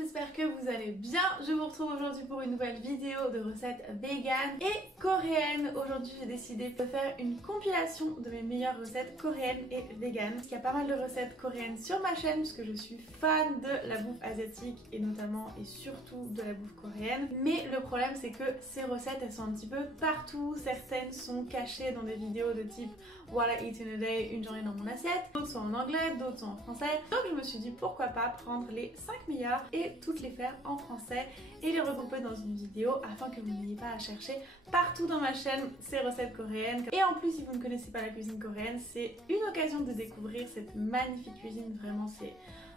J'espère que vous allez bien. Je vous retrouve aujourd'hui pour une nouvelle vidéo de recettes vegan et coréennes. Aujourd'hui j'ai décidé de faire une compilation de mes meilleures recettes coréennes et vegan. Parce qu'il y a pas mal de recettes coréennes sur ma chaîne puisque je suis fan de la bouffe asiatique et notamment et surtout de la bouffe coréenne. Mais le problème c'est que ces recettes elles sont un petit peu partout. Certaines sont cachées dans des vidéos de type What I eat in a day, une journée dans mon assiette. D'autres sont en anglais, d'autres sont en français. Donc je me suis dit pourquoi pas prendre les 5 meilleures et toutes les faire en français et les regrouper dans une vidéo afin que vous n'ayez pas à chercher partout dans ma chaîne ces recettes coréennes. Et en plus si vous ne connaissez pas la cuisine coréenne, c'est une occasion de découvrir cette magnifique cuisine. Vraiment c'est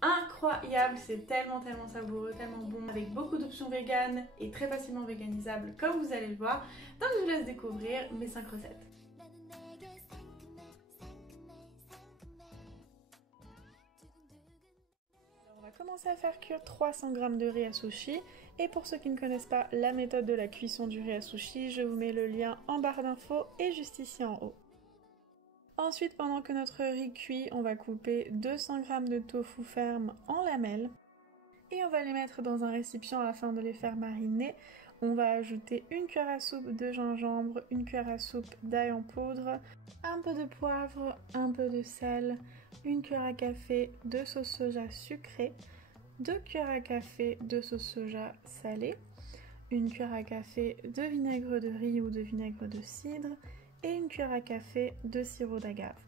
incroyable, c'est tellement savoureux, tellement bon, avec beaucoup d'options véganes et très facilement véganisables comme vous allez le voir. Donc je vous laisse découvrir mes 5 recettes. On va commencer à faire cuire 300 g de riz à sushi. Et pour ceux qui ne connaissent pas la méthode de la cuisson du riz à sushi, je vous mets le lien en barre d'infos et juste ici en haut. Ensuite, pendant que notre riz cuit, on va couper 200 g de tofu ferme en lamelles. Et on va les mettre dans un récipient afin de les faire mariner. On va ajouter une cuillère à soupe de gingembre, une cuillère à soupe d'ail en poudre, un peu de poivre, un peu de sel, une cuillère à café de sauce soja sucrée, 2 cuillères à café de sauce soja salée, une cuillère à café de vinaigre de riz ou de vinaigre de cidre et une cuillère à café de sirop d'agave.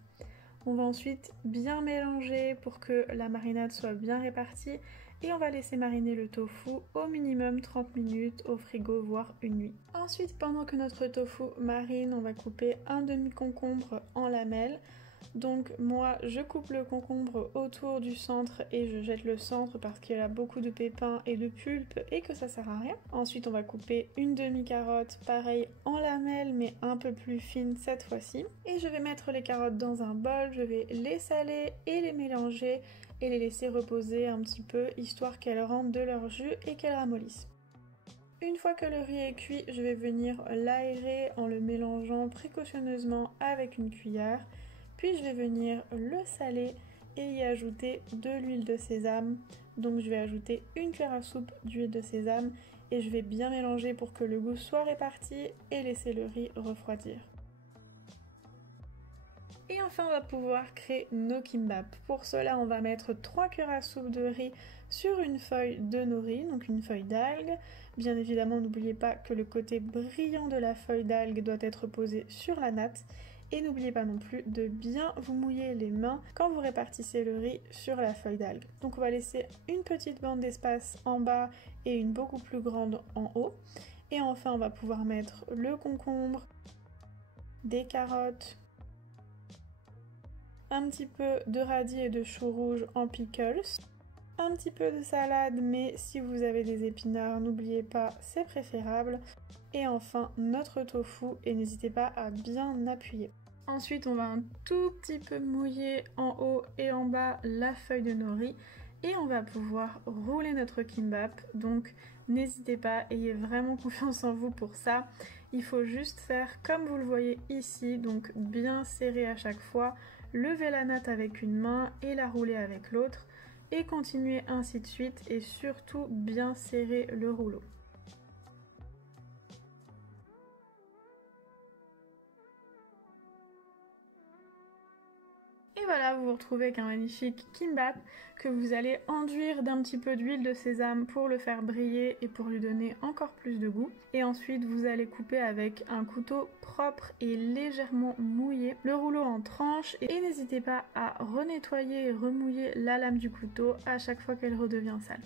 On va ensuite bien mélanger pour que la marinade soit bien répartie et on va laisser mariner le tofu au minimum 30 minutes au frigo, voire une nuit. Ensuite, pendant que notre tofu marine, on va couper un demi-concombre en lamelles. Donc moi je coupe le concombre autour du centre et je jette le centre parce qu'il y a beaucoup de pépins et de pulpe et que ça sert à rien. Ensuite on va couper une demi-carotte, pareil en lamelles mais un peu plus fine cette fois-ci. Et je vais mettre les carottes dans un bol, je vais les saler et les mélanger et les laisser reposer un petit peu histoire qu'elles rendent de leur jus et qu'elles ramollissent. Une fois que le riz est cuit, je vais venir l'aérer en le mélangeant précautionneusement avec une cuillère. Puis je vais venir le saler et y ajouter de l'huile de sésame. Donc je vais ajouter une cuillère à soupe d'huile de sésame et je vais bien mélanger pour que le goût soit réparti et laisser le riz refroidir. Et enfin on va pouvoir créer nos kimbap. Pour cela on va mettre 3 cuillères à soupe de riz sur une feuille de nori, donc une feuille d'algue. Bien évidemment n'oubliez pas que le côté brillant de la feuille d'algue doit être posé sur la natte. Et n'oubliez pas non plus de bien vous mouiller les mains quand vous répartissez le riz sur la feuille d'algue. Donc on va laisser une petite bande d'espace en bas et une beaucoup plus grande en haut. Et enfin on va pouvoir mettre le concombre, des carottes, un petit peu de radis et de choux rouges en pickles, un petit peu de salade mais si vous avez des épinards n'oubliez pas c'est préférable. Et enfin notre tofu et n'hésitez pas à bien appuyer. Ensuite on va un tout petit peu mouiller en haut et en bas la feuille de nori et on va pouvoir rouler notre kimbap. Donc n'hésitez pas, ayez vraiment confiance en vous pour ça. Il faut juste faire comme vous le voyez ici, donc bien serrer à chaque fois, lever la natte avec une main et la rouler avec l'autre et continuer ainsi de suite et surtout bien serrer le rouleau. Et voilà, vous vous retrouvez avec un magnifique kimbap que vous allez enduire d'un petit peu d'huile de sésame pour le faire briller et pour lui donner encore plus de goût. Et ensuite, vous allez couper avec un couteau propre et légèrement mouillé le rouleau en tranches. Et n'hésitez pas à renettoyer et remouiller la lame du couteau à chaque fois qu'elle redevient sale.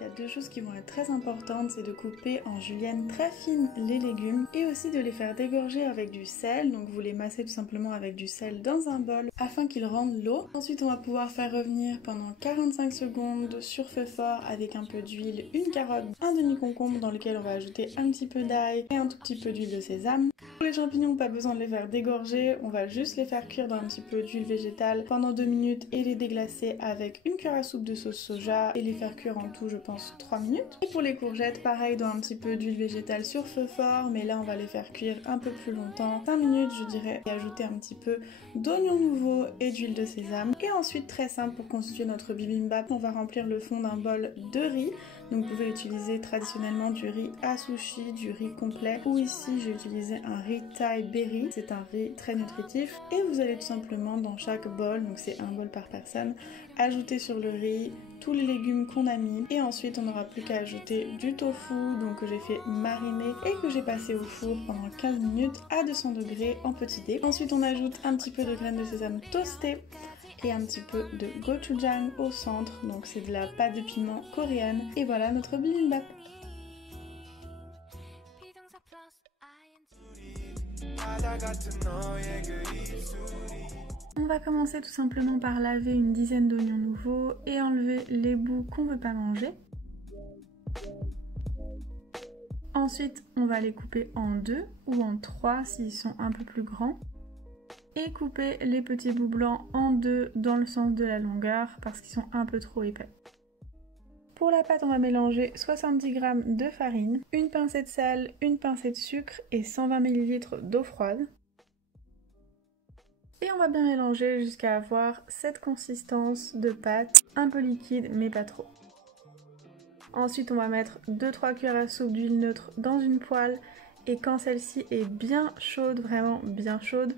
il y a deux choses qui vont être très importantes, c'est de couper en julienne très fine les légumes et aussi de les faire dégorger avec du sel. Donc vous les massez tout simplement avec du sel dans un bol afin qu'ils rendent l'eau. Ensuite on va pouvoir faire revenir pendant 45 secondes sur feu fort avec un peu d'huile, une carotte, un demi-concombre dans lequel on va ajouter un petit peu d'ail et un tout petit peu d'huile de sésame. Pour les champignons, pas besoin de les faire dégorger, on va juste les faire cuire dans un petit peu d'huile végétale pendant 2 minutes et les déglacer avec une cuillère à soupe de sauce soja et les faire cuire en tout je pense 3 minutes. Et pour les courgettes, pareil dans un petit peu d'huile végétale sur feu fort, mais là on va les faire cuire un peu plus longtemps, 5 minutes je dirais, et ajouter un petit peu d'oignon nouveau et d'huile de sésame. Et ensuite très simple pour constituer notre bibimbap, on va remplir le fond d'un bol de riz. Donc vous pouvez utiliser traditionnellement du riz à sushi, du riz complet, ou ici j'ai utilisé un riz Thai berry, c'est un riz très nutritif. Et vous allez tout simplement dans chaque bol, donc c'est un bol par personne, ajouter sur le riz tous les légumes qu'on a mis. Et ensuite on n'aura plus qu'à ajouter du tofu, donc que j'ai fait mariner et que j'ai passé au four pendant 15 minutes à 200 degrés en petit dé. Ensuite on ajoute un petit peu de graines de sésame toastées et un petit peu de gochujang au centre, donc c'est de la pâte de piment coréenne. Et voilà notre bibimbap. On va commencer tout simplement par laver une dizaine d'oignons nouveaux et enlever les bouts qu'on ne veut pas manger. Ensuite, on va les couper en 2 ou en 3 s'ils sont un peu plus grands. Et couper les petits bouts blancs en 2 dans le sens de la longueur parce qu'ils sont un peu trop épais. Pour la pâte, on va mélanger 70 g de farine, une pincée de sel, une pincée de sucre et 120 ml d'eau froide. Et on va bien mélanger jusqu'à avoir cette consistance de pâte, un peu liquide mais pas trop. Ensuite, on va mettre 2-3 cuillères à soupe d'huile neutre dans une poêle et quand celle-ci est bien chaude, vraiment bien chaude,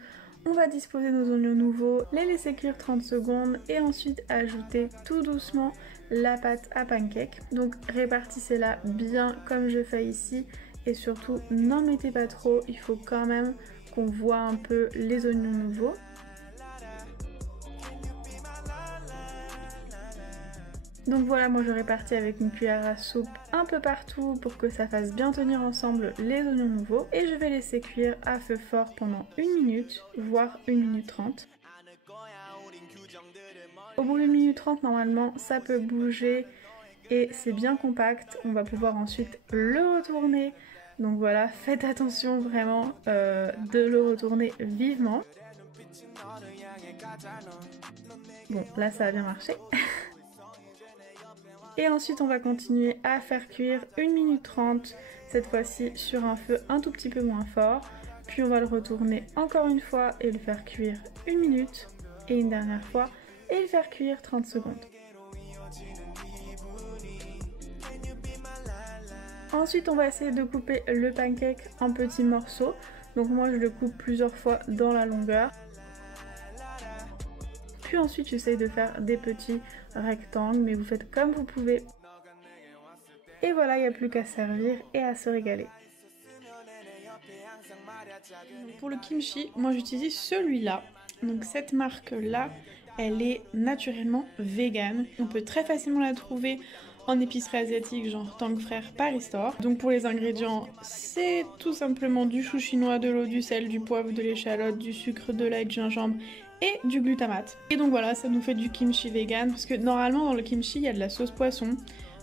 on va disposer nos oignons nouveaux, les laisser cuire 30 secondes et ensuite ajouter tout doucement la pâte à pancake. Donc répartissez-la bien comme je fais ici et surtout n'en mettez pas trop, il faut quand même qu'on voit un peu les oignons nouveaux. Donc voilà, moi je répartis avec une cuillère à soupe un peu partout pour que ça fasse bien tenir ensemble les oignons nouveaux. Et je vais laisser cuire à feu fort pendant 1 minute, voire 1 minute 30. Au bout d'1 minute 30, normalement, ça peut bouger et c'est bien compact. On va pouvoir ensuite le retourner. Donc voilà, faites attention vraiment de le retourner vivement. Bon, là ça a bien marché. Et ensuite on va continuer à faire cuire 1 minute 30, cette fois-ci sur un feu un tout petit peu moins fort. Puis on va le retourner encore une fois et le faire cuire 1 minute et une dernière fois et le faire cuire 30 secondes. Ensuite on va essayer de couper le pancake en petits morceaux. Donc moi je le coupe plusieurs fois dans la longueur. Puis ensuite j'essaye de faire des petits rectangles, mais vous faites comme vous pouvez. Et voilà, il n'y a plus qu'à servir et à se régaler. Pour le kimchi, moi j'utilise celui-là. Donc cette marque-là, elle est naturellement végane. On peut très facilement la trouver en épicerie asiatique, genre Tang Frères Paris Store. Donc pour les ingrédients, c'est tout simplement du chou chinois, de l'eau, du sel, du poivre, de l'échalote, du sucre, de l'ail, de gingembre et du glutamate. Et donc voilà, ça nous fait du kimchi vegan, parce que normalement dans le kimchi il y a de la sauce poisson,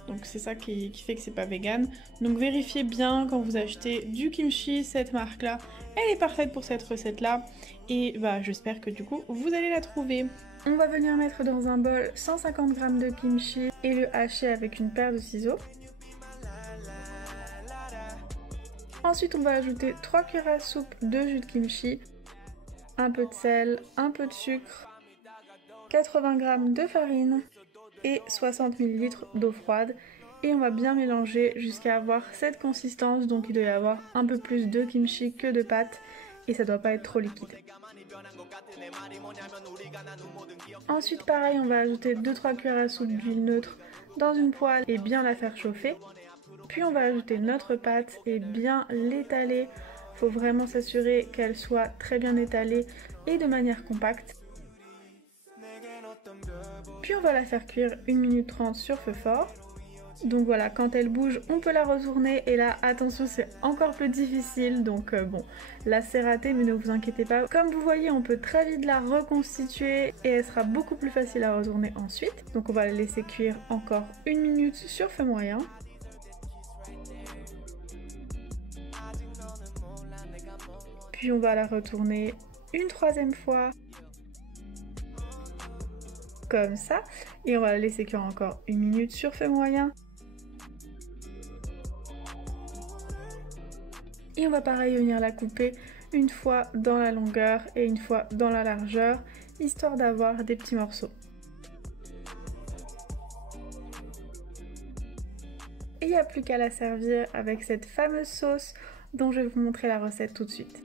donc c'est ça qui fait que c'est pas vegan. Donc vérifiez bien quand vous achetez du kimchi, cette marque là, elle est parfaite pour cette recette là, et bah j'espère que du coup vous allez la trouver. On va venir mettre dans un bol 150 g de kimchi et le hacher avec une paire de ciseaux. Ensuite on va ajouter 3 cuillères à soupe de jus de kimchi, un peu de sel, un peu de sucre, 80 g de farine et 60 ml d'eau froide. Et on va bien mélanger jusqu'à avoir cette consistance, donc il doit y avoir un peu plus de kimchi que de pâte et ça doit pas être trop liquide. Ensuite pareil, on va ajouter 2-3 cuillères à soupe d'huile neutre dans une poêle et bien la faire chauffer. Puis on va ajouter notre pâte et bien l'étaler. Faut vraiment s'assurer qu'elle soit très bien étalée et de manière compacte. Puis on va la faire cuire 1 minute 30 sur feu fort. Donc voilà, quand elle bouge, on peut la retourner et là, attention, c'est encore plus difficile. Donc bon, là c'est raté, mais ne vous inquiétez pas. Comme vous voyez, on peut très vite la reconstituer et elle sera beaucoup plus facile à retourner ensuite. Donc on va la laisser cuire encore 1 minute sur feu moyen. Puis on va la retourner une 3e fois. Comme ça. Et on va la laisser cuire encore 1 minute sur feu moyen. Et on va pareil venir la couper une fois dans la longueur et une fois dans la largeur, histoire d'avoir des petits morceaux. Et il n'y a plus qu'à la servir avec cette fameuse sauce dont je vais vous montrer la recette tout de suite.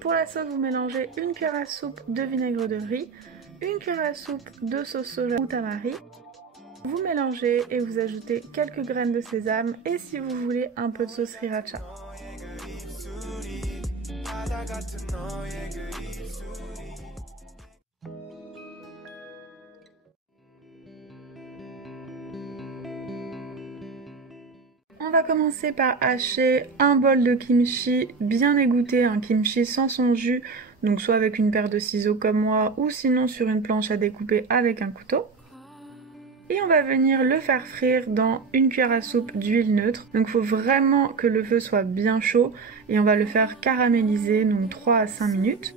Pour la sauce, vous mélangez une cuillère à soupe de vinaigre de riz, une cuillère à soupe de sauce soja ou tamari. Vous mélangez et vous ajoutez quelques graines de sésame et si vous voulez un peu de sauce sriracha. On va commencer par hacher un bol de kimchi bien égoutté, un kimchi sans son jus, donc soit avec une paire de ciseaux comme moi ou sinon sur une planche à découper avec un couteau. Et on va venir le faire frire dans une cuillère à soupe d'huile neutre. Donc il faut vraiment que le feu soit bien chaud et on va le faire caraméliser, donc 3 à 5 minutes.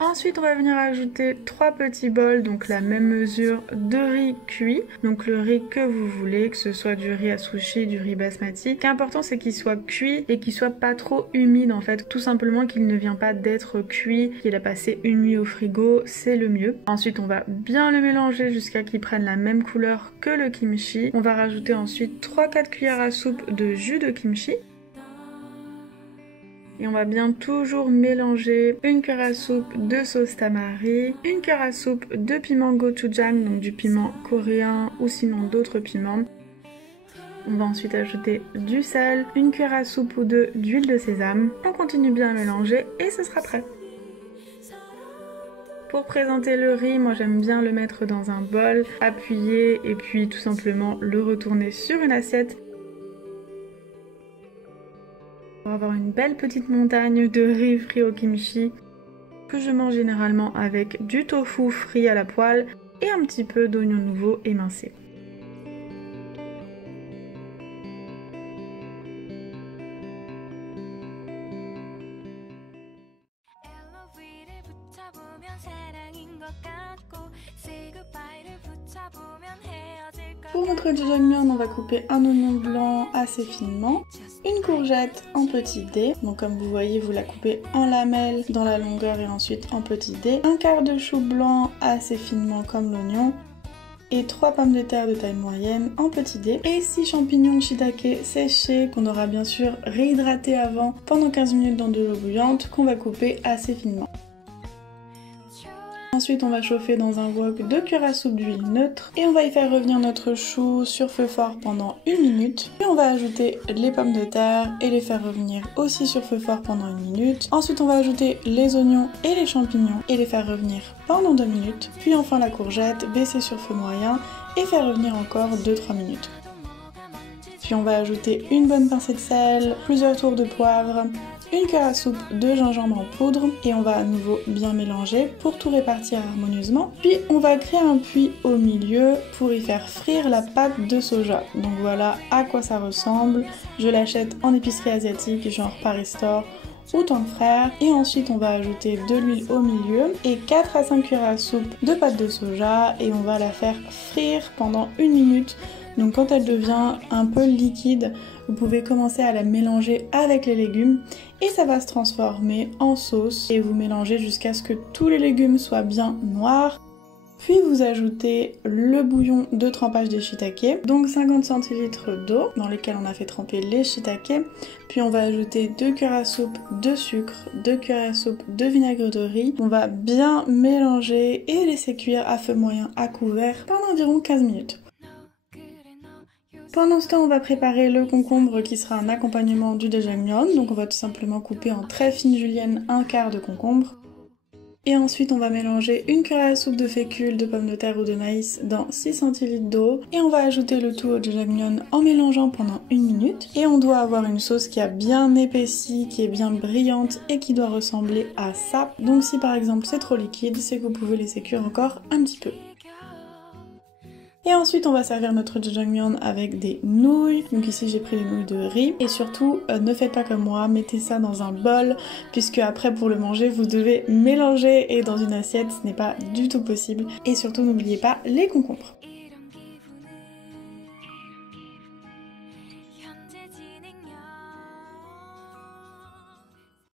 Ensuite on va venir ajouter 3 petits bols, donc la même mesure de riz cuit. Donc le riz que vous voulez, que ce soit du riz à sushi, du riz basmati. Ce qui est important c'est qu'il soit cuit et qu'il soit pas trop humide en fait. Tout simplement qu'il ne vient pas d'être cuit, qu'il a passé une nuit au frigo, c'est le mieux. Ensuite on va bien le mélanger jusqu'à qu'il prenne la même couleur que le kimchi. On va rajouter ensuite 3-4 cuillères à soupe de jus de kimchi. Et on va bien toujours mélanger une cuillère à soupe de sauce tamari, une cuillère à soupe de piment gochujang, donc du piment coréen ou sinon d'autres piments. On va ensuite ajouter du sel, une cuillère à soupe ou deux d'huile de sésame. On continue bien à mélanger et ce sera prêt. Pour présenter le riz, moi j'aime bien le mettre dans un bol, appuyer et puis tout simplement le retourner sur une assiette. Pour avoir une belle petite montagne de riz frit au kimchi que je mange généralement avec du tofu frit à la poêle et un petit peu d'oignon nouveau émincé. Pour notre jjajangmyeon, on va couper un oignon blanc assez finement, une courgette en petits dés, donc comme vous voyez vous la coupez en lamelles dans la longueur et ensuite en petits dés, un quart de chou blanc assez finement comme l'oignon, et 3 pommes de terre de taille moyenne en petits dés, et 6 champignons shiitake séchés qu'on aura bien sûr réhydratés avant pendant 15 minutes dans de l'eau bouillante qu'on va couper assez finement. Ensuite on va chauffer dans un wok 2 cuillères à soupe d'huile neutre et on va y faire revenir notre chou sur feu fort pendant 1 minute. Puis on va ajouter les pommes de terre et les faire revenir aussi sur feu fort pendant 1 minute. Ensuite on va ajouter les oignons et les champignons et les faire revenir pendant 2 minutes. Puis enfin la courgette, baisser sur feu moyen et faire revenir encore 2-3 minutes. Puis on va ajouter une bonne pincée de sel, plusieurs tours de poivre, une cuillère à soupe de gingembre en poudre et on va à nouveau bien mélanger pour tout répartir harmonieusement. Puis on va créer un puits au milieu pour y faire frire la pâte de soja. Donc voilà à quoi ça ressemble. Je l'achète en épicerie asiatique genre Paris Store ou Tank Frères. Et ensuite on va ajouter de l'huile au milieu et 4 à 5 cuillères à soupe de pâte de soja et on va la faire frire pendant 1 minute. Donc quand elle devient un peu liquide, vous pouvez commencer à la mélanger avec les légumes et ça va se transformer en sauce et vous mélangez jusqu'à ce que tous les légumes soient bien noirs. Puis vous ajoutez le bouillon de trempage des shiitake, donc 50 cl d'eau dans lesquels on a fait tremper les shiitake. Puis on va ajouter 2 cuillères à soupe de sucre, 2 cuillères à soupe de vinaigre de riz. On va bien mélanger et laisser cuire à feu moyen à couvert pendant environ 15 minutes. Pendant ce temps, on va préparer le concombre qui sera un accompagnement du jjajangmyeon. Donc on va tout simplement couper en très fine julienne un quart de concombre. Et ensuite on va mélanger une cuillère à soupe de fécule, de pommes de terre ou de maïs dans 6 centilitres d'eau. Et on va ajouter le tout au jjajangmyeon en mélangeant pendant 1 minute. Et on doit avoir une sauce qui a bien épaissi, qui est bien brillante et qui doit ressembler à ça. Donc si par exemple c'est trop liquide, c'est que vous pouvez laisser cuire encore un petit peu. Et ensuite on va servir notre jjajangmyeon avec des nouilles. Donc ici j'ai pris des nouilles de riz. Et surtout ne faites pas comme moi, mettez ça dans un bol puisque après pour le manger vous devez mélanger et dans une assiette ce n'est pas du tout possible. Et surtout n'oubliez pas les concombres.